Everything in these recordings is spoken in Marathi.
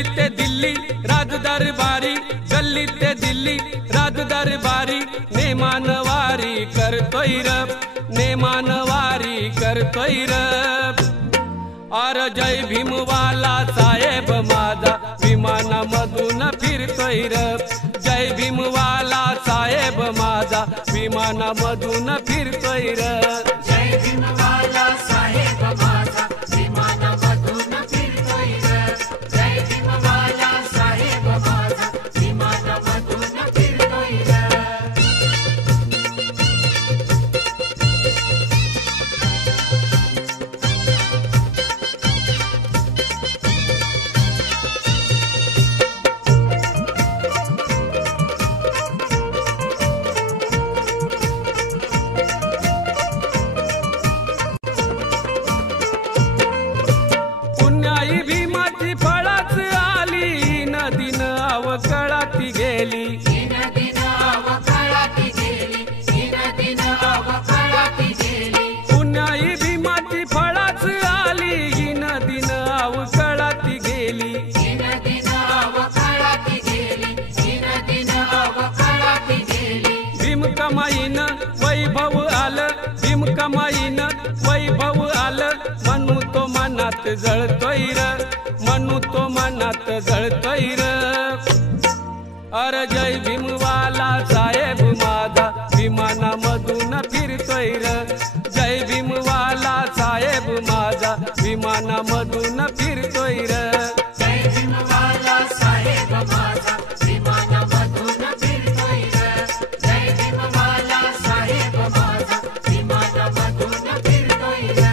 गल्ली ते दिल्ली राज दरबारी, गल्ली ते दिल्ली राज दरबारी, नेमानवारी करतोय र, नेमानवारी करतोय र। अर जय भीमवाला साहेब माझा विमानामधून फिरतोय र, जय भीमवाला साहेब माझा विमानामधून फिरतोय र। जय भीमवाला साहेब माझा विमानामधून फिरतोय र, जय भीमवाला साहेब माझा विमानामधून फिरतोय र। भीमाची फळाच आली नदीन अवकळाती गेली, नदीन अवकळाती गेली, नदीन अवकळाती गेली। पुण्याई भीमाची फळाच आली नदीन अवकळाती गेली, नदीन अवकळाती गेली, नदीन अवकळाती गेली। भीम कमाईन वैभव आलं, भीम कमाईन वैभव आलं, म्हणू तो मनात जळतोय र, म्हणू तो मनात जळतोय र। अर जय भीमवाला साहेब माझा विमानामधून फिरतोय र, जय भीमवाला साहेब माझा विमानामधून फिरतोय र। जय भीमवाला साहेब माझा विमानामधून फिरतोय र, जय भीमवाला साहेब माझा विमानामधून फिरतोय र।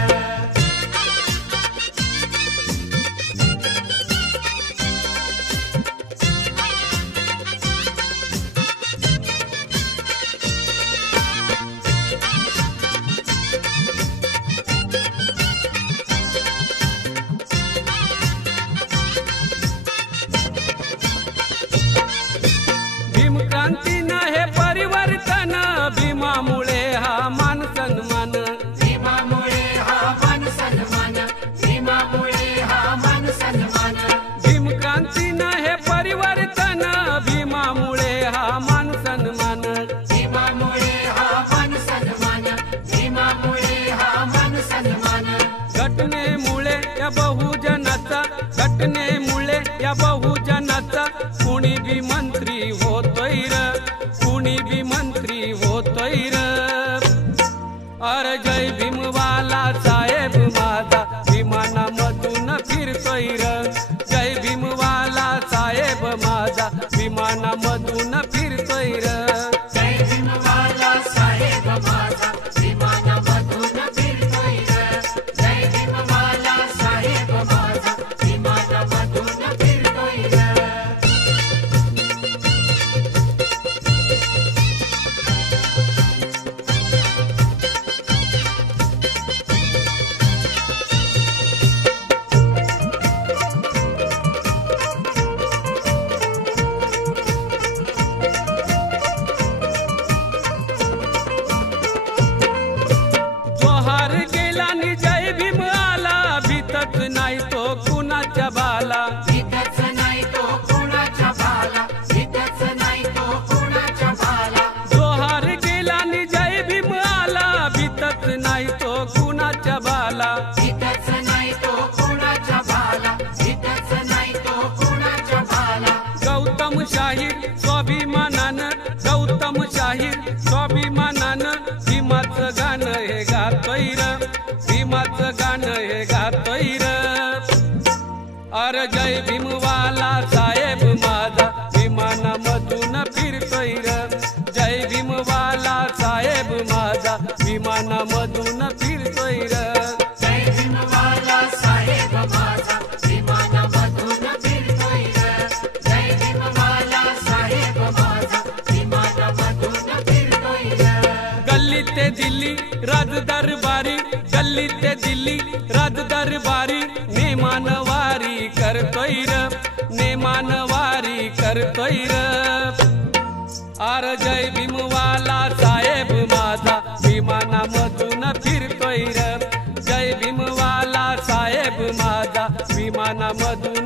भीमक्रांतीनं हे परिवर्तन, भीमामुळे हा मान सन्मान, भीमामुळे हा मान सन्मान, भीमामुळे हा मान सन्मान। भीमक्रांतीनं हे परिवर्तन, भीमामुळे हा मान सन्मान, भीमामुळे हा मान सन्मान, भीमामुळे हा मान सन्मान। घटनेमुळे या बहुजनाचा, घटनेमुळे या बहुजनाचा कुणी बी मंत्री होतोय र, कुणी बी मंत्री होतोय र। अर जय भीमवाला साहेब माझा विमानामधून फिरतोय र, जय भीमवाला साहेब माझा विमानामधून फिरतोय र। जय भीमवाला साहेब माझा विमानामधून फिरतोय र, जय भीमवाला साहेब माझा विमानामधून फिरतोय र। जोहार गेला नि जय भीम आला, भीतच नाही तो कुणाच्या बाला, भीतच नाही तो कोणाच्या बाला, भीतच नाही तो कोणाच्या बाला। जोहार गेला नि जय भीम आला, भीतच नाही तो कुणाच्या बाला। भीतच नाही तो कोणाच्या बाला, भीतच नाही तो कोणाच्या बाला। गौतम शाहीर स्वाभिमानानं, गौतम शाहीर स्वाभिमानानं, भीमाचं गाणं हे गातोय र, भीमाचं गाणं हे गातोय र। अर जय भीमवाला साहेब माझा विमानामधून फिरतोय र, जय भीमवाला साहेब माझा विमानामधून फिरतोय र। जय भीमवाला साहेब माझा विमानामधून फिरतोय र, जय भीमवाला साहेब माझा विमानामधून फिरतोय र। गल्ली ते दिल्ली राज दरबारी, गल्ली ते दिल्ली राज दरबारी, नेमानवारी करतोय र, नेमानवारी करतोय र। अर जय भीमवाला साहेब माझा विमानामधून फिरतोय र, जय भीमवाला साहेब माझा विमानामधून